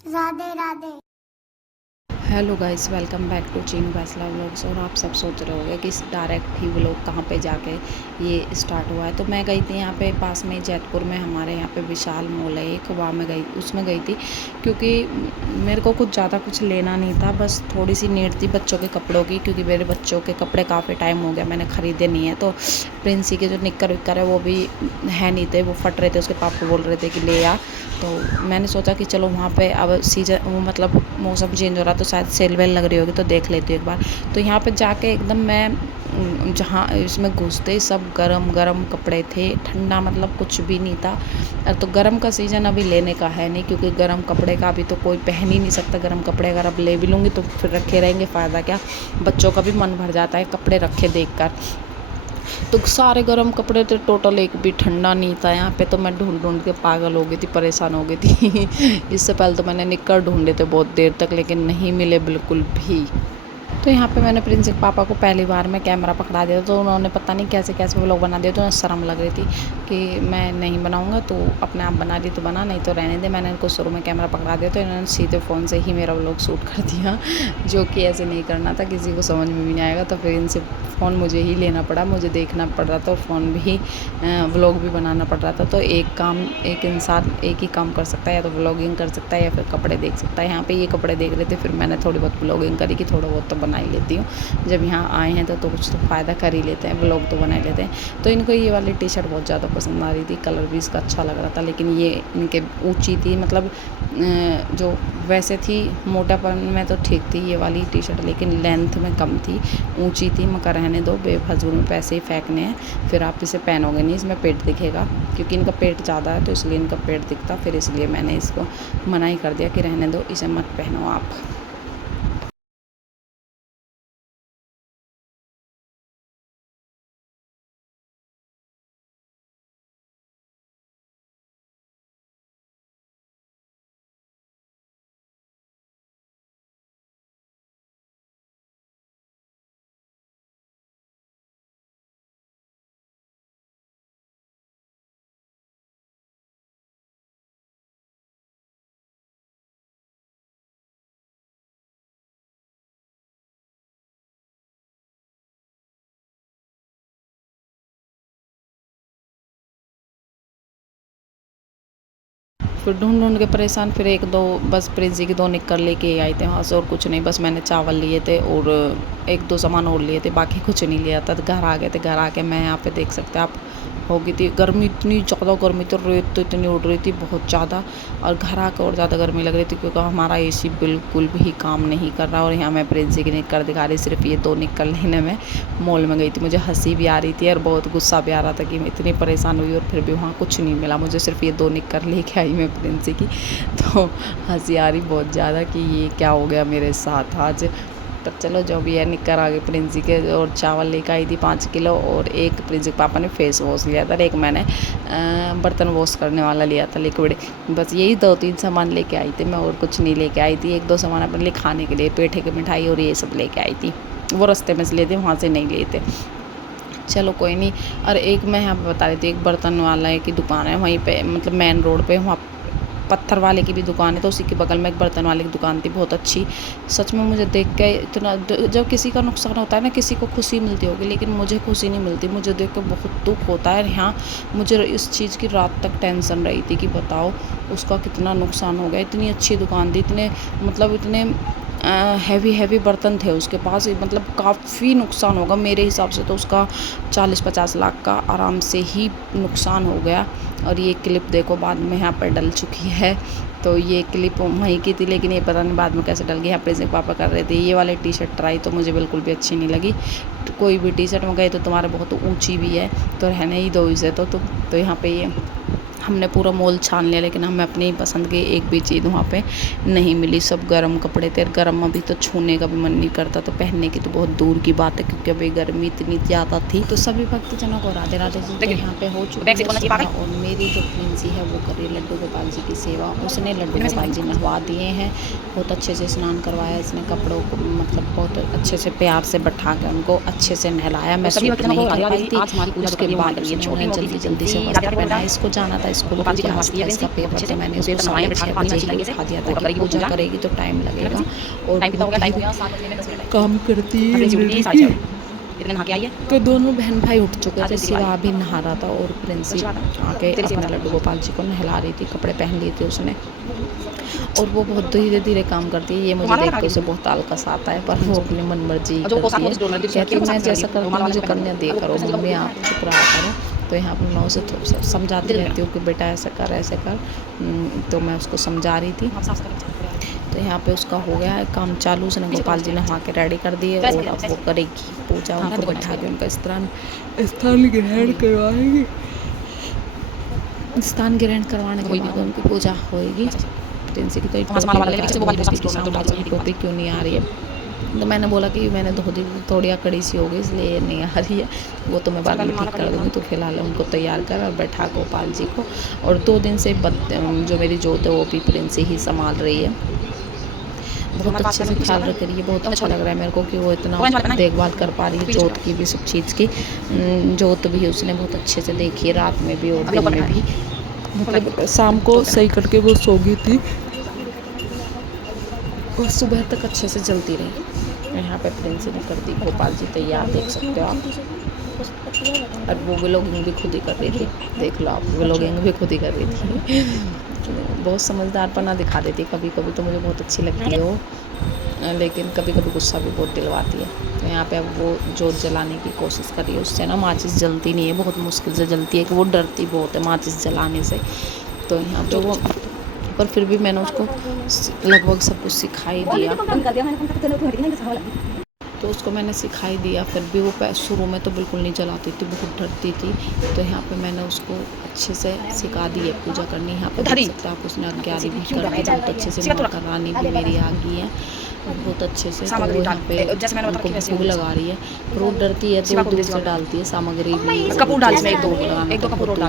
Radhe Radhe. Hello guys, welcome back to Chinu Baisla vlogs. और आप सब सोच रहे होंगे कि डायरेक्ट ही व्लॉग कहाँ पे जाके ये स्टार्ट हुआ है। तो मैं गई थी यहाँ पे पास में जयपुर में, हमारे यहाँ पे विशाल मॉल है एक, वहाँ में गई, उसमें गई थी क्योंकि मेरे को कुछ ज़्यादा कुछ लेना नहीं था, बस थोड़ी सी नीड थी बच्चों के कपड़ों की, क्योंकि मेरे बच्चों के कपड़े काफ़ी टाइम हो गया मैंने ख़रीदे नहीं है। तो प्रिंसी के जो निक्कर विक्कर है वो भी है नहीं थे, वो फट रहे थे, उसके पापा बोल रहे थे कि ले आ। तो मैंने सोचा कि चलो वहाँ पे अब सीजन वो मतलब मौसम चेंज हो रहा तो शायद सेल वेल लग रही होगी तो देख लेती हूँ एक बार। तो यहाँ पे जाके एकदम मैं जहाँ इसमें घुसते ही सब गरम गरम कपड़े थे, ठंडा मतलब कुछ भी नहीं था। तो गरम का सीज़न अभी लेने का है नहीं, क्योंकि गरम कपड़े का अभी तो कोई पहन ही नहीं सकता। गरम कपड़े अगर अब ले भी लूँगी तो फिर रखे रहेंगे, फ़ायदा क्या। बच्चों का भी मन भर जाता है कपड़े रखे देख कर। तो सारे गर्म कपड़े थे, टोटल एक भी ठंडा नहीं था यहाँ पे। तो मैं ढूंढ ढूंढ के पागल हो गई थी, परेशान हो गई थी इससे पहले तो मैंने निक्कर ढूंढे थे बहुत देर तक, लेकिन नहीं मिले बिल्कुल भी। तो यहाँ पे मैंने प्रिंस के पापा को पहली बार में कैमरा पकड़ा दिया, तो उन्होंने पता नहीं कैसे कैसे व्लॉग बना दिया। तो उन्हें शर्म लग रही थी कि मैं नहीं बनाऊँगा, तो अपने आप बना दी तो बना, नहीं तो रहने दे। मैंने इनको शुरू में कैमरा पकड़ा दिया तो इन्होंने सीधे फ़ोन से ही मेरा व्लॉग शूट कर दिया जो कि ऐसे नहीं करना था, किसी को समझ में भी नहीं आएगा। तो फिर इनसे फ़ोन मुझे ही लेना पड़ा, मुझे देखना पड़ रहा था और फ़ोन भी व्लॉग भी बनाना पड़ रहा था। तो एक इंसान एक ही काम कर सकता है, या तो व्लॉगिंग कर सकता है या फिर कपड़े देख सकता है। यहाँ पे ये कपड़े देख रहे थे, फिर मैंने थोड़ी बहुत व्लॉगिंग करी कि थोड़ा बहुत तो बना ही लेती हूँ। जब यहाँ आए हैं तो कुछ तो फ़ायदा कर ही लेते हैं, व्लॉग तो बना ही लेते हैं। तो इनको ये वाली टी शर्ट बहुत ज़्यादा पसंद आ रही थी, कलर भी इसका अच्छा लग रहा था, लेकिन ये इनके ऊँची थी, मतलब जो वैसे थी मोटापन में तो ठीक थी ये वाली टी शर्ट, लेकिन लेंथ में कम थी, ऊंची थी। मगर रहने दो, बेफजूल में पैसे ही फेंकने हैं, फिर आप इसे पहनोगे नहीं, इसमें पेट दिखेगा, क्योंकि इनका पेट ज़्यादा है तो इसलिए इनका पेट दिखता, फिर इसलिए मैंने इसको मना ही कर दिया कि रहने दो, इसे मत पहनो आप। फिर ढूंढ ढूंढ के परेशान, फिर एक दो बस प्रिंसी की दो निक्कर लेके आए थे वहाँ से, और कुछ नहीं, बस मैंने चावल लिए थे और एक दो सामान और लिए थे, बाकी कुछ नहीं लिया था। तो घर आ गए थे, घर आके मैं यहाँ पे देख सकते हैं आप, हो गई थी गर्मी, इतनी ज़्यादा गर्मी थी, रेत तो इतनी उड़ रही थी बहुत ज़्यादा, और घर आकर और ज़्यादा गर्मी लग रही थी क्योंकि हमारा एसी बिल्कुल भी काम नहीं कर रहा। और यहाँ मैं प्रिंसी की निक्कर दिखा रही, सिर्फ ये दो निक्कर लेने में मॉल में गई थी। मुझे हंसी भी आ रही थी और बहुत गुस्सा भी आ रहा था कि मैं इतनी परेशान हुई और फिर भी वहाँ कुछ नहीं मिला मुझे, सिर्फ ये दो निक्कर लेके आई मैं प्रिंसी की। तो हंसी आ रही बहुत ज़्यादा कि ये क्या हो गया मेरे साथ आज। पर चलो जो भी है, निक्कर आ गई प्रिंसी के, और चावल लेकर आई थी 5 किलो, और एक प्रिंसी के पापा ने फेस वॉश लिया था, और एक मैंने बर्तन वॉश करने वाला लिया था लिक्विड। बस यही 2-3 सामान लेके आई थी मैं, और कुछ नहीं लेके आई थी। एक दो सामान अपने लिए खाने के लिए, पेठे की मिठाई और ये सब लेके आई थी, वो रास्ते में से लिए थे, वहाँ से नहीं लिए थे। चलो कोई नहीं। और एक मैं यहाँ पे बता रही थी, एक बर्तन वाला की दुकान है वहीं पे, मतलब मेन रोड पे, वहाँ पत्थर वाले की भी दुकान है, तो उसी के बगल में एक बर्तन वाले की दुकान थी बहुत अच्छी। सच में मुझे देख के इतना, जब किसी का नुकसान होता है ना, किसी को खुशी मिलती होगी, लेकिन मुझे खुशी नहीं मिलती, मुझे देख के बहुत दुख होता है। यहाँ मुझे इस चीज़ की रात तक टेंशन रही थी कि बताओ उसका कितना नुकसान हो गया। इतनी अच्छी दुकान थी, इतने मतलब इतने हैवी हैवी बर्तन थे उसके पास, मतलब काफ़ी नुकसान होगा मेरे हिसाब से, तो उसका 40-50 लाख का आराम से ही नुकसान हो गया। और ये क्लिप देखो बाद में यहाँ पर डल चुकी है, तो ये क्लिप वहीं की थी, लेकिन ये पता नहीं बाद में कैसे डल गई। यहाँ प्रिंस के पापा कर रहे थे ये वाली टी शर्ट ट्राई, तो मुझे बिल्कुल भी अच्छी नहीं लगी। कोई भी टी शर्ट मंगाई तो तुम्हारे बहुत ऊँची भी है, तो रहने ही दो इसे। तो यहाँ पे ये हमने पूरा मॉल छान लिया, लेकिन हमें अपनी ही पसंद की एक भी चीज़ वहाँ पे नहीं मिली। सब गर्म कपड़े थे, गर्म अभी तो छूने का भी मन नहीं करता, तो पहनने की तो बहुत दूर की बात है, क्योंकि अभी गर्मी इतनी ज़्यादा थी। तो सभी भक्तजनों को राधे राधे जी। तो यहाँ पे हो चुकी है सुबह, और मेरी जो प्रिंसी है वो कर रही है लड्डू गोपाल जी की सेवा। उसने लड्डू गोपाल जी नहवा दिए हैं, बहुत अच्छे से स्नान करवाया इसने, कपड़ों को मतलब बहुत अच्छे से प्यार से बैठा के उनको अच्छे से नहलाया। मैं सूट नहीं कर पाई थी, उसके बाद जल्दी जल्दी से वस्त्र पहना, इसको जाना था स्कूल की क्लास था, इसका पेपर, तो मैंने इसको 6:30 बजे ही उठा दिया था कि पूजा करेगी तो टाइम लगेगा और काम करती है। तो दोनों बहन भाई उठ चुके थे, शिवा भी नहा रहा था और प्रिंसी आके अपने लड्डू गोपाल जी को नहला रही थी, कपड़े पहन लिए थे उसने। और वो बहुत धीरे धीरे काम करती है, ये मुझे देख के उसे बहुत आलकस आता है, पर वो अपनी मन मर्जी करती है, कहती है मैं जैसा करती हूँ मुझे करने दे करो, मम्मी आप चुप रहा करो। तो यहाँ पर मैं उसे समझाती रहती हूँ कि बेटा ऐसे कर, तो मैं उसको समझा रही थी। तो यहाँ पे उसका हो गया है काम चालू, उसने गोपाल जी नहा के रेडी कर दिए और अब वो करेगी पूजा, उनको बैठा के उनका स्थान ग्रहण करवाएगी। स्थान ग्रहण करवाने के बाद उनकी पूजा होएगी। प्रिंसी की टोपी क्यों नहीं आ रही है, तो मैंने बोला कि मैंने धो दी, थोड़ी कड़ी सी हो गई इसलिए नहीं आ रही है, वो तो मैं बाद में ठीक कर दूँगी। तो फिलहाल उनको तैयार कर और बैठा गोपाल जी को। और 2 दिन से जो मेरी जोत है वो भी प्रिंसी ही संभाल रही है, बहुत अच्छे से ख्याल रख रही है। बहुत अच्छा लग रहा है मेरे को कि वो इतना देखभाल कर पा रही है जोत की भी, सब चीज़ की। जोत भी उसने बहुत अच्छे से देखी है, रात में भी और दिन में भी, मतलब शाम को सही करके वो सो गई थी और सुबह तक अच्छे से जलती रही। यहाँ पे प्रिंसी ने कर दी गोपाल जी तैयार, देख सकते हो आप। और वो व्लॉगिंग भी खुद ही कर रही थी, देख लो आप, व्लॉगिंग भी खुद ही कर रही थी। बहुत समझदारपना दिखा देती है कभी कभी, तो मुझे बहुत अच्छी लगती है वो, लेकिन कभी कभी गुस्सा भी बहुत दिलवाती है। तो यहाँ पे अब वो जोत जलाने की कोशिश कर रही है, उससे ना माचिस जलती नहीं है, बहुत मुश्किल से जलती है, कि वो डरती बहुत है माचिस जलाने से। तो यहाँ पे वो, पर फिर भी मैंने उसको लगभग सब कुछ सिखाई दिया, तो उसको मैंने सिखाई दिया। फिर भी वो शुरू में तो बिल्कुल नहीं जलाती थी, बहुत डरती थी। तो यहाँ पे मैंने उसको अच्छे से सिखा दी है पूजा करनी। यहाँ पे देख सकते हैं आप, उसने अज्ञारी भी कर दी बहुत अच्छे से, माता रानी भी मेरी आ गई है बहुत अच्छे से। तो वो यहाँ पे उनको भोग लगा रही है, पर वो डरती है तो दूर से डालती है सामग्री भी, कपूर डाल इसमें, 1 2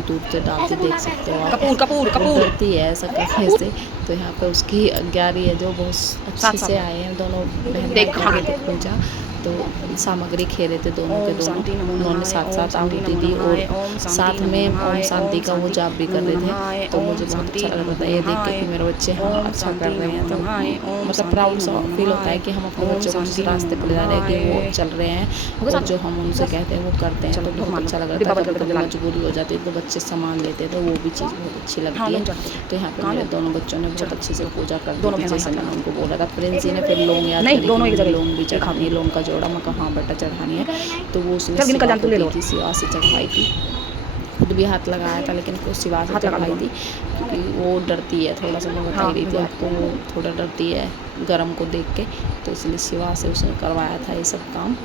दूर से डालती, देख सकते हो आप, कपूर डरती है ऐसा करने से। तो यहाँ पे उसकी अज्ञारी है जो बहुत अच्छे से आए हैं, दोनों बहन भाई पूजा, तो सामग्री खेले थे दोनों के दोनों, उन्होंने साथ साथ आहुति दी और साथ में ओम शांति का वो जाप भी कर रहे थे। तो मुझे बहुत अच्छा लग रहा था ये देख के कि मेरे बच्चे हाँ अच्छा कर रहे हैं, तो मतलब प्राउड सा फील होता है कि हम अपने बच्चों को जिस रास्ते पर ले जा रहे हैं कि वो चल रहे हैं और जो हम उनसे कहते हैं वो करते हैं, तो बहुत अच्छा लग रहा था। कभी कभी मजबूरी हो जाती है तो बच्चे सामान लेते हैं, तो वो भी चीज़ बहुत अच्छी लगती है। तो यहाँ पे मेरे दोनों बच्चों ने बहुत अच्छे से पूजा कर दी, जैसे मैंने उनको बोला था। प्रिंसी ने फिर लौंग याद करी, लौंग भी चढ़ानी है, लौंग का जोड़ा, मैं कहा हाँ बेटा चढ़ानी है, तो वो उसने शिवा से चढ़ाई थी, खुद भी हाथ लगाया था लेकिन कुछ शिवा से चढ़ाई थी, क्योंकि वो डरती है थोड़ा सा, मैं बता रही थी आपको, वो थोड़ा डरती है गरम को देख के, तो इसलिए शिवा से उसने करवाया था ये सब काम,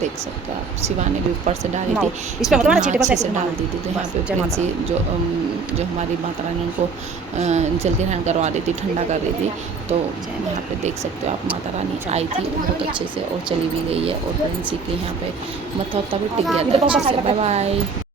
देख सकते हो आप। शिवा ने भी ऊपर से डाली थी, इसमें मतलब अच्छे से डाल दी थी। तो यहाँ पे प्रिंसी जो हमारी माता रानी उनको जल ग्रहण करवा रही थी, ठंडा कर रही थी, तो यहाँ पे देख सकते हो आप, माता रानी आई थी बहुत अच्छे से और चली भी गई है, और प्रिंसी के यहाँ पे मत्था वत्था भी टिक गया था अच्छे से। Bye bye.